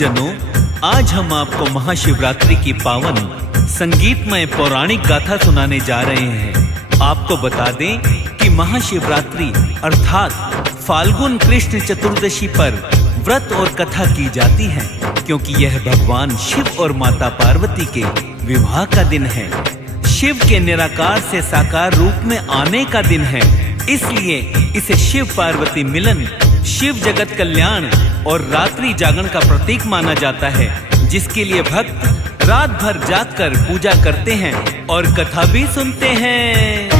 भक्तजनों, आज हम आपको महाशिवरात्रि की पावन संगीतमय पौराणिक गाथा सुनाने जा रहे हैं। आपको बता दें कि महाशिवरात्रि अर्थात फाल्गुन कृष्ण चतुर्दशी पर व्रत और कथा की जाती है, क्योंकि यह भगवान शिव और माता पार्वती के विवाह का दिन है। शिव के निराकार से साकार रूप में आने का दिन है, इसलिए इसे शिव पार्वती मिलन, शिव जगत कल्याण और रात्रि जागरण का प्रतीक माना जाता है, जिसके लिए भक्त रात भर जागकर पूजा करते हैं और कथा भी सुनते हैं।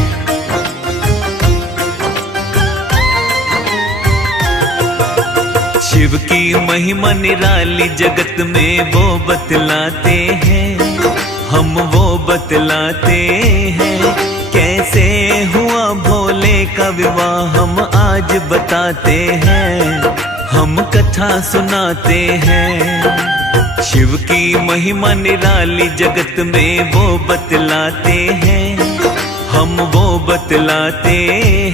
शिव की महिमा निराली जगत में वो बतलाते हैं, हम वो बतलाते हैं। कैसे हुआ भोले का विवाह हम आज बताते हैं, हम कथा सुनाते हैं। शिव की महिमा निराली जगत में वो बतलाते हैं, हम वो बतलाते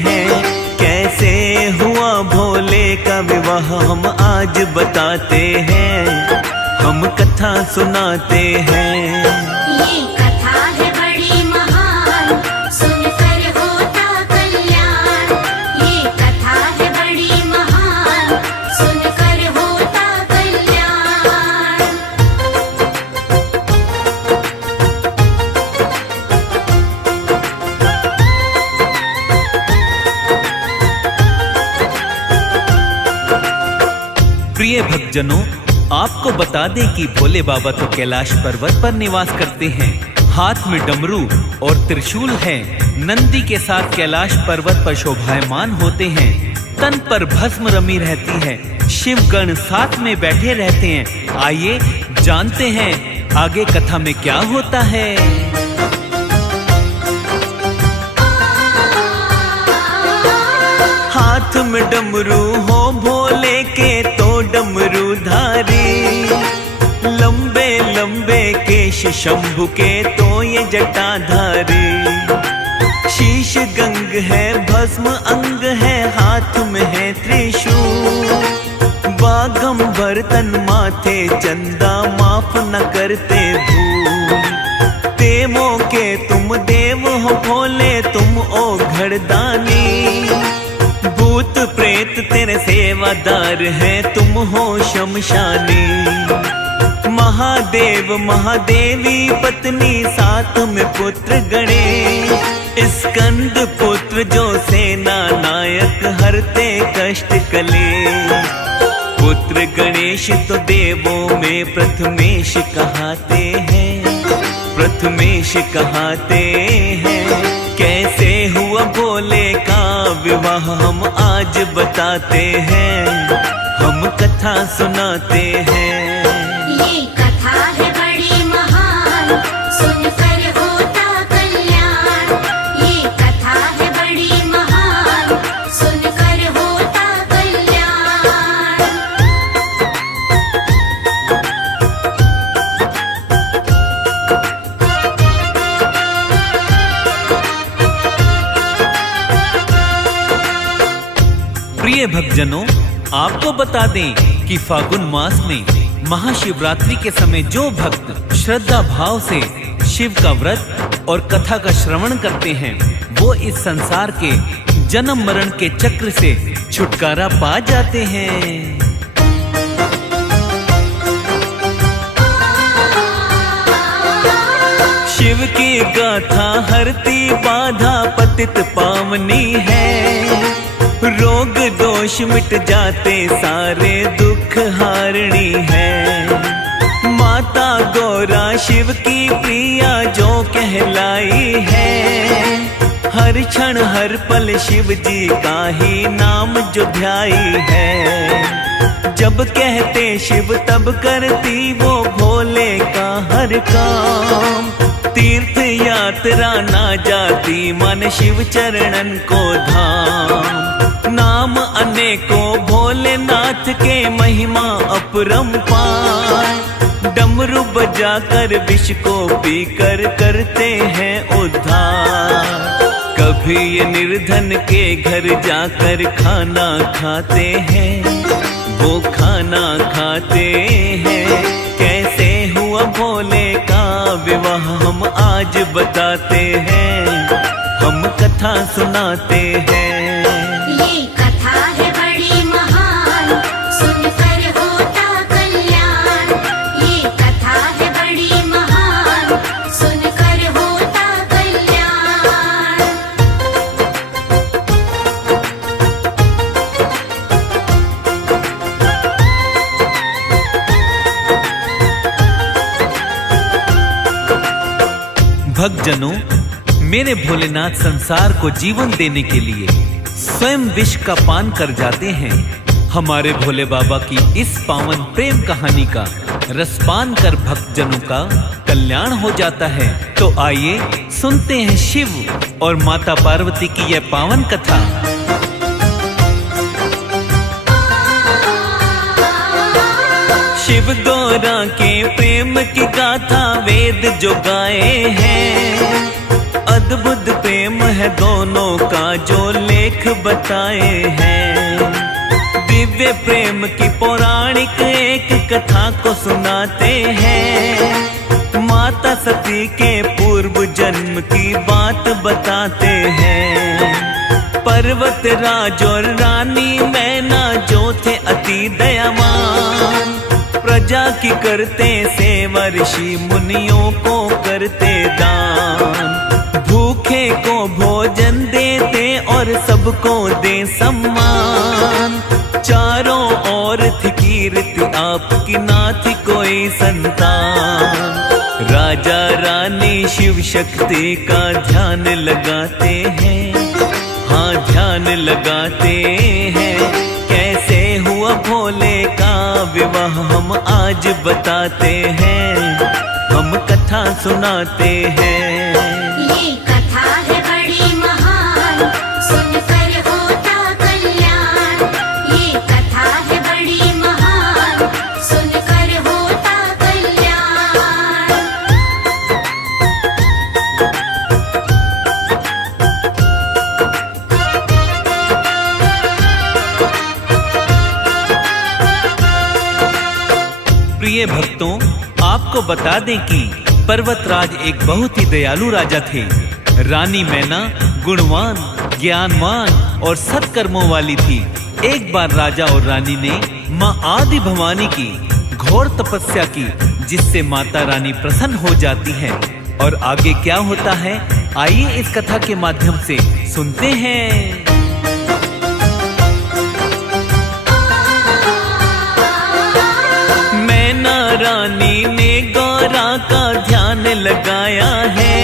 हैं। कैसे हुआ भोले का विवाह हम आज बताते हैं, हम कथा सुनाते हैं। प्रिय भक्तजनों, आपको बता दें कि भोले बाबा तो कैलाश पर्वत पर निवास करते हैं। हाथ में डमरू और त्रिशूल है। नंदी के साथ कैलाश पर्वत पर शोभायमान होते हैं। तन पर भस्म रमी रहती है। शिवगण साथ में बैठे रहते हैं। आइए जानते हैं आगे कथा में क्या होता है। हाथ में डमरू हो भोले के तो डमरू धारी, लंबे लंबे केश शंभु के तो ये जटाधारी। शीश गंग है भस्म अंग है, हाथ में है त्रिशूल। बागंबर तन माथे चंदा माफ न करते भूल। देवों के तुम देव हो भोले तुम ओ घरदानी। भूत प्रेत तेरे सेवादार है तुम हो शमशानी। महादेव महादेवी पत्नी साथ में पुत्र गणेश। स्कंद पुत्र जो सेना नायक हरते कष्ट कलेश। पुत्र गणेश तो देवों में प्रथमेश कहाते हैं, प्रथमेश कहाते हैं। कैसे हुआ भोले का विवाह हम आज बताते हैं, हम कथा सुनाते हैं। ये कथा है बड़ी महान, सुनकर होता कल्याण। ये कथा है बड़ी महान, सुनकर होता कल्याण। प्रिय भक्तजनों, आपको बता दें कि फागुन मास में महाशिवरात्रि के समय जो भक्त श्रद्धा भाव से शिव का व्रत और कथा का श्रवण करते हैं, वो इस संसार के जन्म मरण के चक्र से छुटकारा पा जाते हैं। शिव की गाथा हरती बाधा पतित पावनी है। रोग दोष मिट जाते सारे दुख हारणी है। माता गौरा शिव की प्रिया जो कहलाई है। हर क्षण हर पल शिव जी का ही नाम जो ध्याई है। जब कहते शिव तब करती वो भोले का हर काम। तीर्थ यात्रा ना जाती मन शिव चरणन को धाम। नाम अनेकों भोलेनाथ के महिमा अपरंपार। डमरू बजाकर विष को पीकर करते हैं उद्धार। कभी ये निर्धन के घर जाकर खाना खाते हैं। वो खाना खाते हैं। कैसे हुआ भोले का विवाह हम आज बताते हैं, हम कथा सुनाते हैं। ये कथा है बड़ी महान, सुनकर होता कल्याण। ये कथा है बड़ी महान, सुनकर होता कल्याण। भक्तजनों, मेरे भोलेनाथ संसार को जीवन देने के लिए स्वयं विष का पान कर जाते हैं। हमारे भोले बाबा की इस पावन प्रेम कहानी का रसपान कर भक्तजनों का कल्याण हो जाता है। तो आइए सुनते हैं शिव और माता पार्वती की यह पावन कथा। शिव गौरा के प्रेम की गाथा वेद जो गाए हैं। अद्भुत प्रेम है दोनों का जो लेख बताए हैं। दिव्य प्रेम की पौराणिक एक कथा को सुनाते हैं। माता सती के पूर्व जन्म की बात बताते हैं। पर्वत राज और रानी मैना जो थे अति दयावान, प्रजा की करते सेवा, ऋषि मुनियों को करते दान। भूखे को भोजन देते और सबको दे सम्मान। चारों ओर थी कीर्ति आपकी, ना थी कोई संतान। राजा रानी शिव शक्ति का ध्यान लगाते हैं, हाँ ध्यान लगाते हैं। कैसे हुआ भोले का विवाह हम आज बताते हैं, हम कथा सुनाते हैं। ये कथा है बड़ी महान, सुनकर होता कल्याण। ये कथा है बड़ी महान, सुनकर होता कल्याण। प्रिय भक्तों, आपको बता दें कि पर्वतराज एक बहुत ही दयालु राजा थे। रानी मैना गुणवान, ज्ञानवान और सत्कर्मों वाली थी। एक बार राजा और रानी ने माँ आदि भवानी की घोर तपस्या की, जिससे माता रानी प्रसन्न हो जाती है। और आगे क्या होता है, आइए इस कथा के माध्यम से सुनते हैं। मैना रानी ने गौरा का ध्यान लगाया है।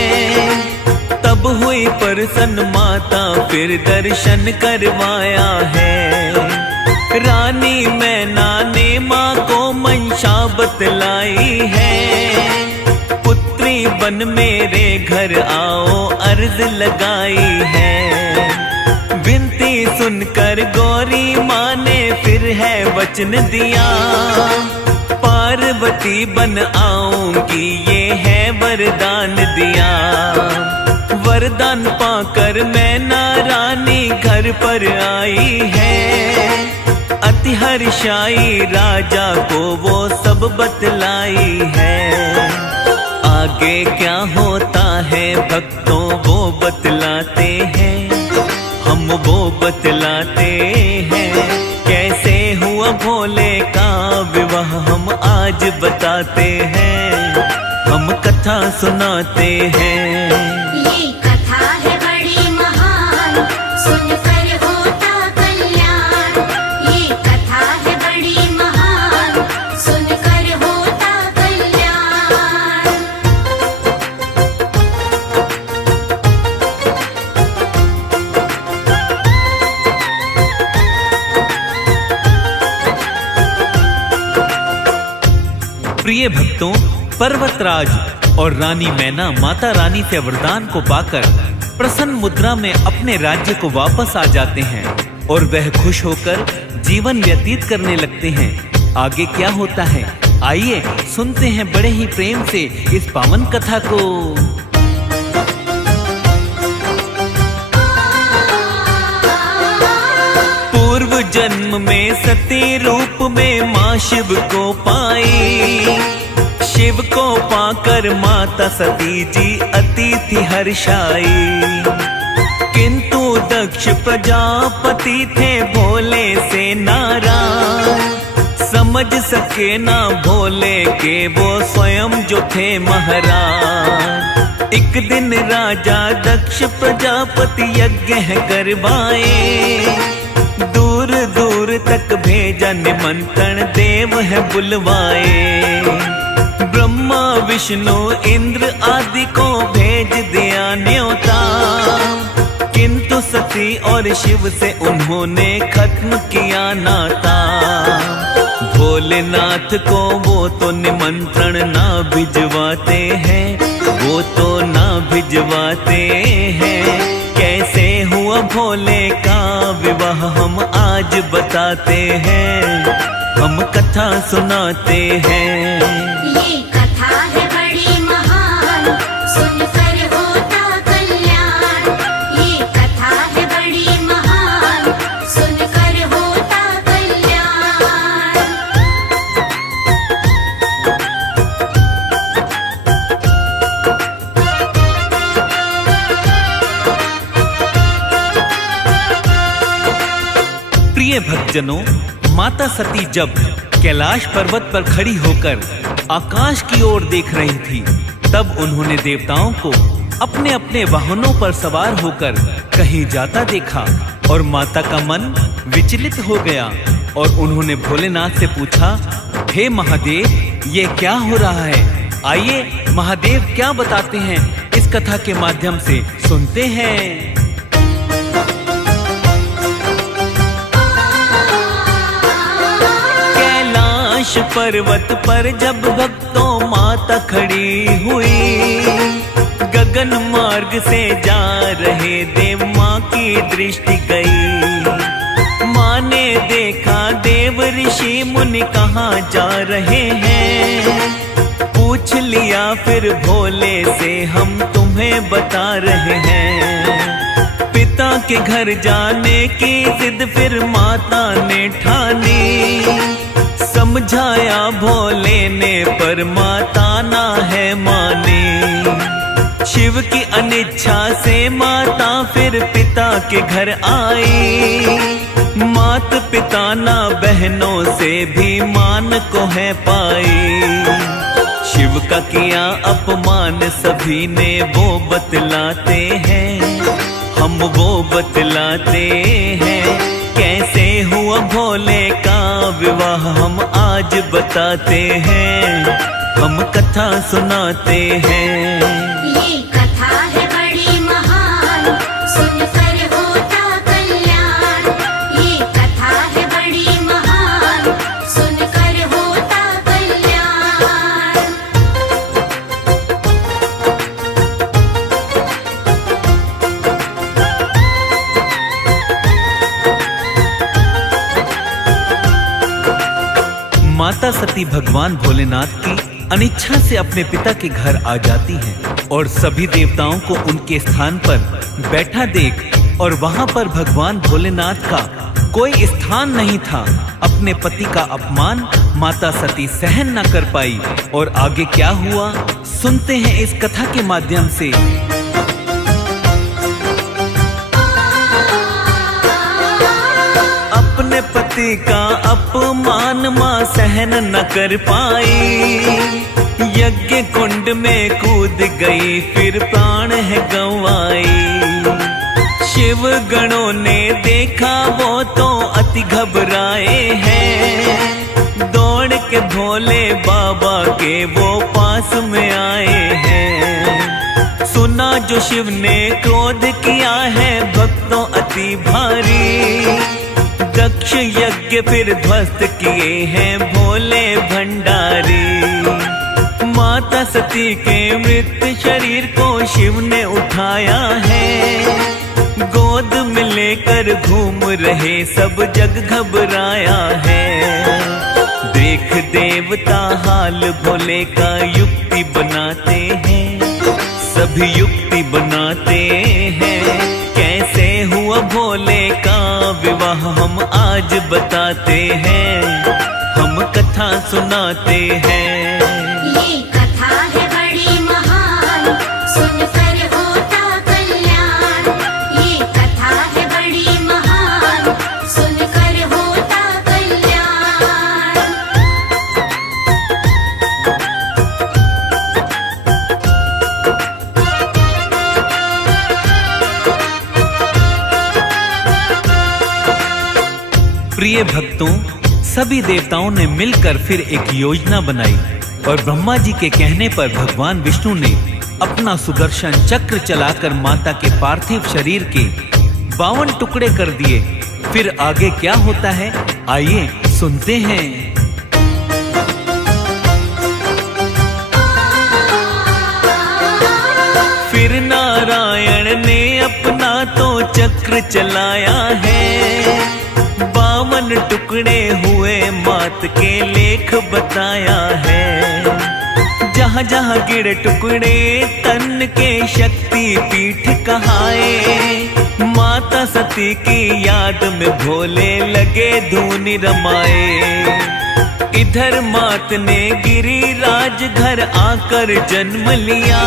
तब हुई प्रसन्न माता, फिर दर्शन करवाया है। रानी मैना ने माँ को मंशा बतलाई है। पुत्री बन मेरे घर आओ अर्ज लगाई है। विनती सुनकर गौरी माँ ने फिर है वचन दिया। पार्वती बन आऊंगी ये है वरदान दिया। वरदान पाकर मैना रानी घर पर आई है। अति हर्षाई राजा को वो सब बतलाई है। आगे क्या होता है भक्तों वो बतलाते हैं, हम वो बतलाते हैं। कैसे हुआ भोले का विवाह हम आज बताते हैं, हम कथा सुनाते हैं। ये कथा है बड़ी महान, सुनकर होता कल्याण। ये कथा है बड़ी महान, सुनकर होता कल्याण। प्रिय भक्तों, पर्वतराज और रानी मैना माता रानी से वरदान को पाकर प्रसन्न मुद्रा में अपने राज्य को वापस आ जाते हैं और वह खुश होकर जीवन व्यतीत करने लगते हैं। आगे क्या होता है, आइए सुनते हैं बड़े ही प्रेम से इस पावन कथा को। पूर्व जन्म में सती रूप में माँ शिव को पाई। शिव को पाकर माता सती जी अति थी हर्षाई। किंतु दक्ष प्रजापति थे भोले से नाराज, समझ सके ना भोले के वो स्वयं जो थे महाराज। एक दिन राजा दक्ष प्रजापति यज्ञ करवाए, दूर दूर तक भेजा निमंत्रण देव है बुलवाए। ब्रह्मा विष्णु इंद्र आदि को भेज दिया न्योता, किंतु सती और शिव से उन्होंने खत्म किया नाता। भोलेनाथ को वो तो निमंत्रण ना भिजवाते हैं, वो तो ना भिजवाते हैं। कैसे हुआ भोले का विवाह हम आज बताते हैं, हम कथा सुनाते हैं। ये कथा है बड़ी महान, सुनकर होता कल्याण। ये कथा है बड़ी महान, सुनकर होता कल्याण। प्रिय भक्तजनों, माता सती जब कैलाश पर्वत पर खड़ी होकर आकाश की ओर देख रही थी, तब उन्होंने देवताओं को अपने अपने वाहनों पर सवार होकर कहीं जाता देखा और माता का मन विचलित हो गया और उन्होंने भोलेनाथ से पूछा, हे महादेव, ये क्या हो रहा है? आइए महादेव क्या बताते हैं इस कथा के माध्यम से सुनते हैं। पर्वत पर जब भक्तों माता खड़ी हुई, गगन मार्ग से जा रहे देव माँ की दृष्टि गई। माँ ने देखा देव ऋषि मुनि कहाँ जा रहे हैं, पूछ लिया फिर भोले से हम तुम्हें बता रहे हैं। पिता के घर जाने की जिद फिर माता ने ठानी, समझाया भोले ने पर माता ना है मानी। शिव की अनिच्छा से माता फिर पिता के घर आई, मात पिता ना बहनों से भी मान को है पाई। शिव का किया अपमान सभी ने वो बतलाते हैं, हम वो बतलाते हैं। कैसे हुआ भोले का विवाह हम आज बताते हैं, हम कथा सुनाते हैं। ये कथा है बड़ी महान, सुनकर होता कल्याण। ये कथा है बड़ी महान, सुनकर होता कल्याण। माता सती भगवान भोलेनाथ की अनिच्छा से अपने पिता के घर आ जाती हैं और सभी देवताओं को उनके स्थान पर बैठा देख और वहां पर भगवान भोलेनाथ का कोई स्थान नहीं था। अपने पति का अपमान माता सती सहन न कर पाई और आगे क्या हुआ सुनते हैं इस कथा के माध्यम से। अपने पति का अपमान मां सहन न कर पाई, यज्ञ कुंड में कूद गई फिर प्राण है गंवाई। शिव गणों ने देखा वो तो अति घबराए हैं, दौड़ के भोले बाबा के वो पास में आए हैं। सुना जो शिव ने क्रोध किया है भक्तों अति भारी, दक्ष यज्ञ फिर ध्वस्त किए हैं भोले भंडारी। माता सती के मृत शरीर को शिव ने उठाया है, गोद में लेकर घूम रहे सब जग घबराया है। देख देवता हाल भोले का युक्ति बनाते हैं, सभी युक्ति बनाते हैं। कैसे हुआ भोले का विवाह विवाह हम आज बताते हैं, हम कथा सुनाते हैं। ये कथा है बड़ी महान, सुनकर होता कल्याण। ये कथा है बड़ी महान, सुनकर होता कल्याण। प्रिय भक्तों, सभी देवताओं ने मिलकर फिर एक योजना बनाई और ब्रह्मा जी के कहने पर भगवान विष्णु ने अपना सुदर्शन चक्र चलाकर माता के पार्थिव शरीर के 52 टुकड़े कर दिए। फिर आगे क्या होता है, आइए सुनते हैं। फिर नारायण ने अपना तो चक्र चलाया है, 52 टुकड़े हुए मात के लेख बताया है। जहाँ जहाँ गिरे टुकड़े तन के शक्ति पीठ कहाए, माता सती की याद में भोले लगे धून रमाए। इधर मात ने गिरिराज घर आकर जन्म लिया,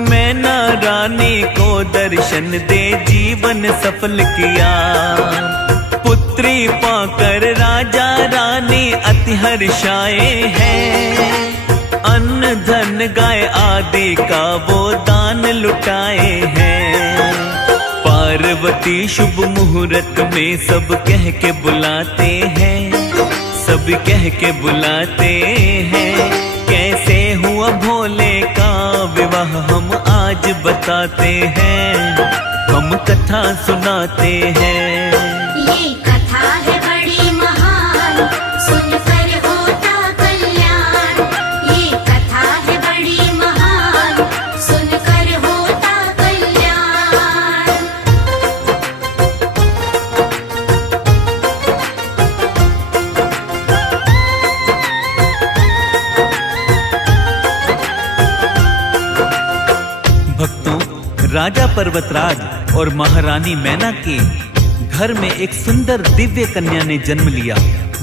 मैना रानी को दर्शन दे जीवन सफल किया। पुत्री पाकर राजा रानी अति हर्षाए हैं, अन्न धन गाय आदि का वो दान लुटाए हैं। पार्वती शुभ मुहूर्त में सब कह के बुलाते हैं, सब कह के बुलाते हैं। कैसे हुआ भोले का विवाह हम आज बताते हैं, हम कथा सुनाते हैं। ये कथा है बड़ी महान, सुनकर होता कल्याण। ये कथा है बड़ी महान, सुनकर होता कल्याण। भक्तों, राजा पर्वतराज और महारानी मैना के घर में एक सुंदर दिव्य कन्या ने जन्म लिया,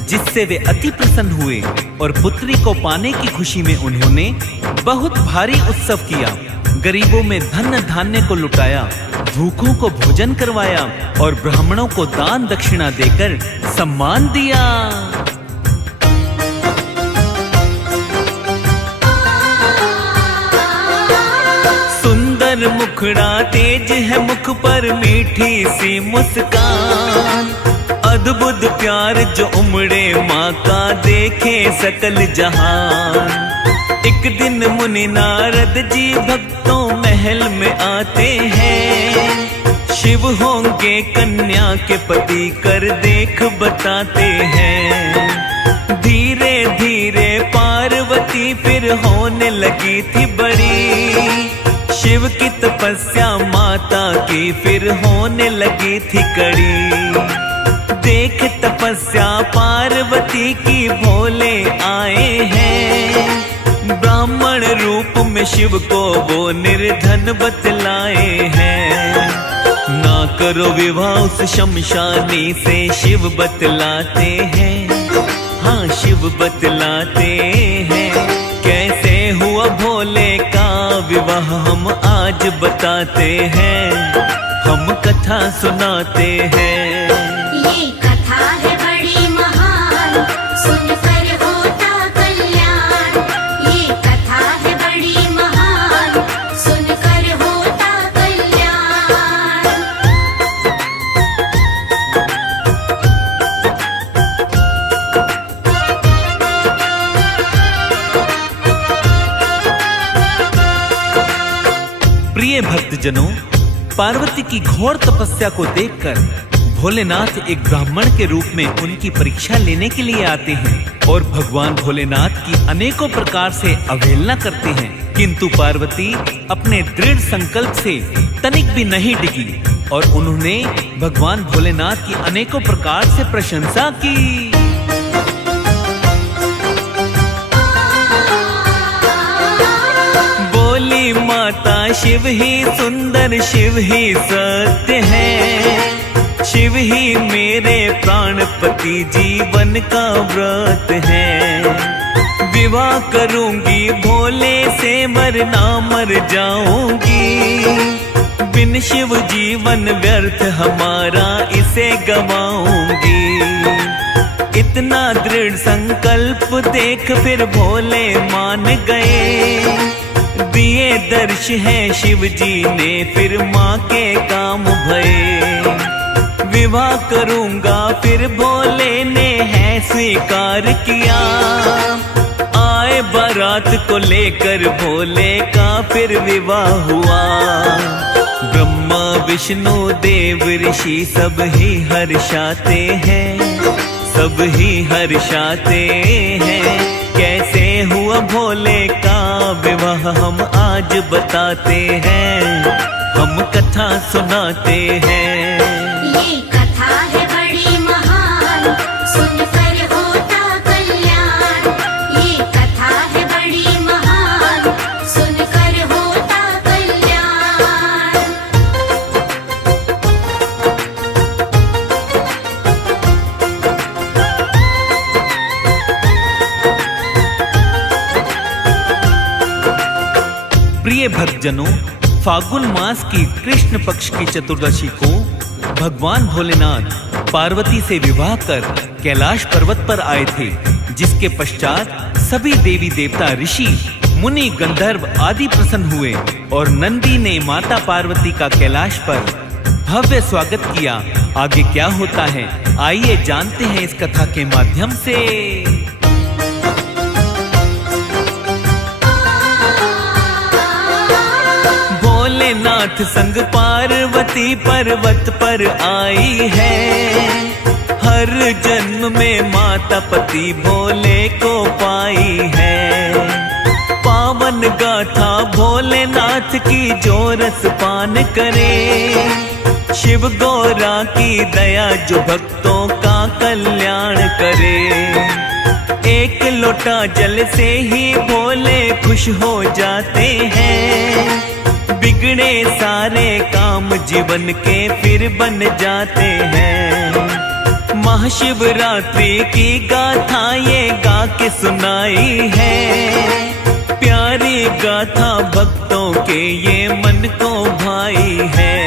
जिससे वे अति प्रसन्न हुए और पुत्री को पाने की खुशी में उन्होंने बहुत भारी उत्सव किया। गरीबों में धन धान्य को लुटाया, भूखों को भोजन करवाया और ब्राह्मणों को दान दक्षिणा देकर सम्मान दिया। सुंदर मुखड़ा, तेज है मुख पर मीठी सी मुस्कान। अद्भुत प्यार जो उमड़े माँ का देखे सकल जहान। एक दिन मुनि नारद जी भक्तों महल में आते हैं, शिव होंगे कन्या के पति कर देख बताते हैं। धीरे धीरे पार्वती फिर होने लगी थी बड़ी, शिव की तपस्या माता की फिर होने लगी थी कड़ी। देख तपस्या पार्वती की भोले आए हैं, ब्राह्मण रूप में शिव को वो निर्धन बतलाए हैं। ना करो विवाह उस शमशानी से शिव बतलाते हैं, हाँ शिव बतलाते हैं। कैसे हुआ भोले का विवाह हम आज बताते हैं, हम कथा सुनाते हैं। ये कथा है बड़ी महान, सुनकर होता कल्याण। ये कथा है बड़ी महान, सुनकर होता कल्याण। प्रिय भक्तजनों, पार्वती की घोर तपस्या को देखकर भोलेनाथ एक ब्राह्मण के रूप में उनकी परीक्षा लेने के लिए आते हैं और भगवान भोलेनाथ की अनेकों प्रकार से अवहेलना करते हैं, किंतु पार्वती अपने दृढ़ संकल्प से तनिक भी नहीं डिगी और उन्होंने भगवान भोलेनाथ की अनेकों प्रकार से प्रशंसा की। बोली माता शिव ही सुंदर, शिव ही सत्य है। शिव ही मेरे प्राणपति जीवन का व्रत है। विवाह करूंगी भोले से मरना मर जाऊंगी, बिन शिव जीवन व्यर्थ हमारा इसे गवाऊंगी। इतना दृढ़ संकल्प देख फिर भोले मान गए, दिए दर्श है शिव जी ने फिर माँ के काम भये। विवाह करूंगा फिर भोले ने है स्वीकार किया, आए बारात को लेकर भोले का फिर विवाह हुआ। ब्रह्मा विष्णु देव ऋषि सब ही हर्षाते हैं, सब ही हर्षाते हैं। कैसे हुआ भोले का विवाह हम आज बताते हैं, हम कथा सुनाते हैं। ये कथा है बड़ी महान, सुनकर होता कल्याण। ये कथा है बड़ी महान, सुनकर होता कल्याण। प्रिय भक्तजनों, फागुन मास की कृष्ण पक्ष की चतुर्दशी को भगवान भोलेनाथ पार्वती से विवाह कर कैलाश पर्वत पर आए थे, जिसके पश्चात सभी देवी देवता ऋषि मुनि गंधर्व आदि प्रसन्न हुए और नंदी ने माता पार्वती का कैलाश पर भव्य स्वागत किया। आगे क्या होता है आइए जानते हैं इस कथा के माध्यम से। भोलेनाथ संग पार्वती पर्वत पर आई है, हर जन्म में माता पति भोले को पाई है। पावन गाथा भोलेनाथ की जो रस पान करे, शिव गौरा की दया जो भक्तों का कल्याण करे। एक लोटा जल से ही भोले खुश हो जाते हैं, बिगड़े सारे काम जीवन के फिर बन जाते हैं। महाशिवरात्रि की गाथा ये गा के सुनाई है, प्यारी गाथा भक्तों के ये मन को भाई है।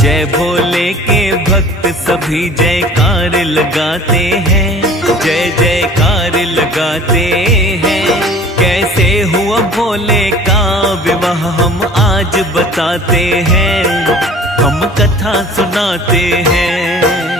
जय भोले के भक्त सभी जयकार लगाते हैं, जय जयकार लगाते हैं। कैसे हुआ भोले का विवाह हम आज बताते हैं, हम कथा सुनाते हैं।